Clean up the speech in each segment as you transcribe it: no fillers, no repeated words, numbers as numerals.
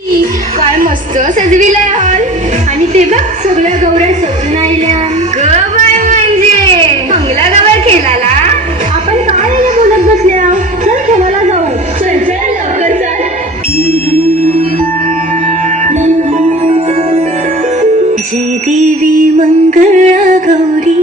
काय मस्त सजविलाय हॉल. आणि ते बघ सगळ्या गौऱ्या सजून आल्या. ग बाय म्हणजे मंगला गवर खेळाला. आपण काय बोलत बसल्या. चल खेळायला जाऊ. चल चल लवकर चल. जय देवी मंगळा गौरी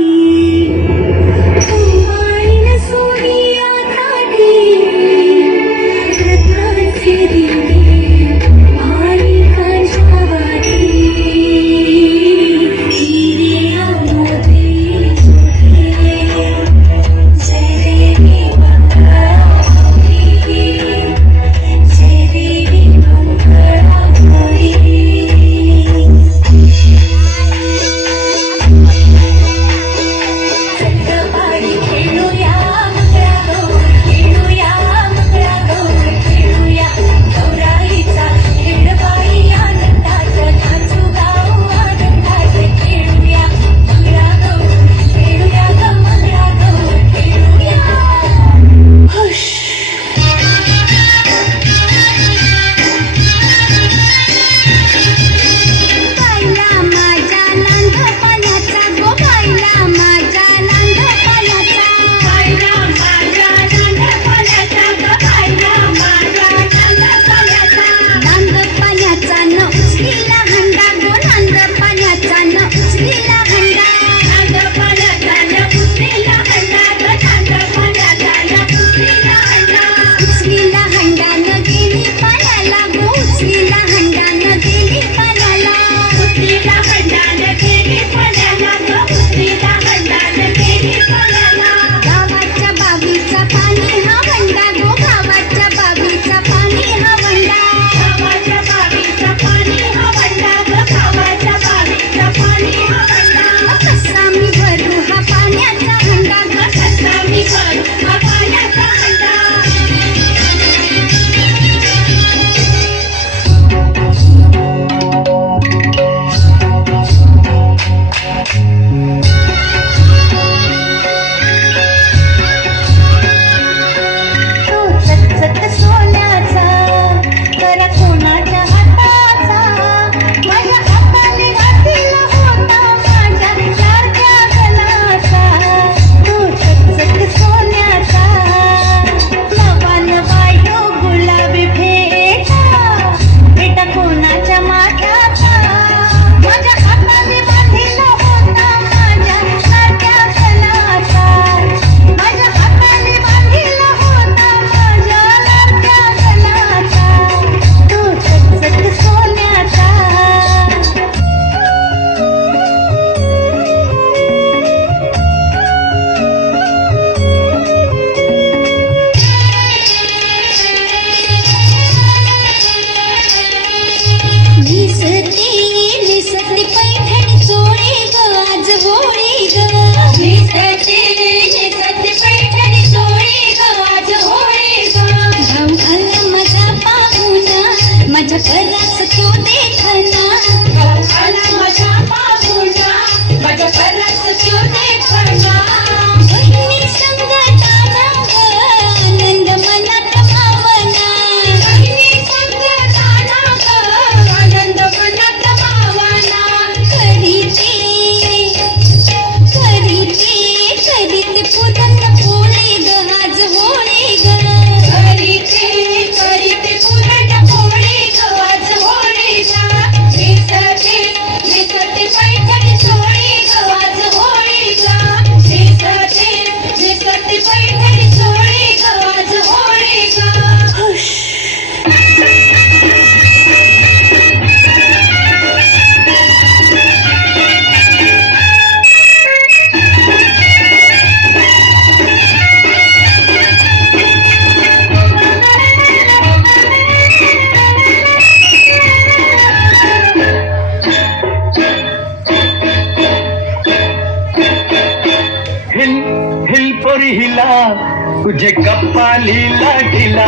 तुझे कपाली लाठीला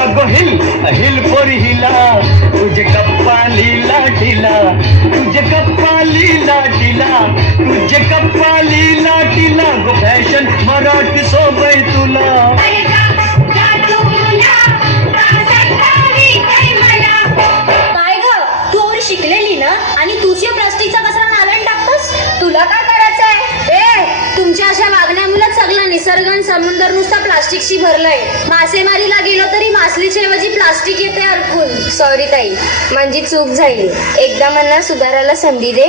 अगो हिल हिल पोरी हिला तुझे कपाली लाठीला तुझे कपाली लाठीला तुझे कपाली लाठीला गो फॅशन मराठी सोबई तुला निसर्ग आणि समुद्र नुसता प्लास्टिकशी भरलंय. मासेमारीला गेलो तरी मासलीच्या ऐवजी प्लास्टिक येते अडकून. सॉरी ताई, माझी चूक झाली. एकदा मला सुधारायला संधी दे.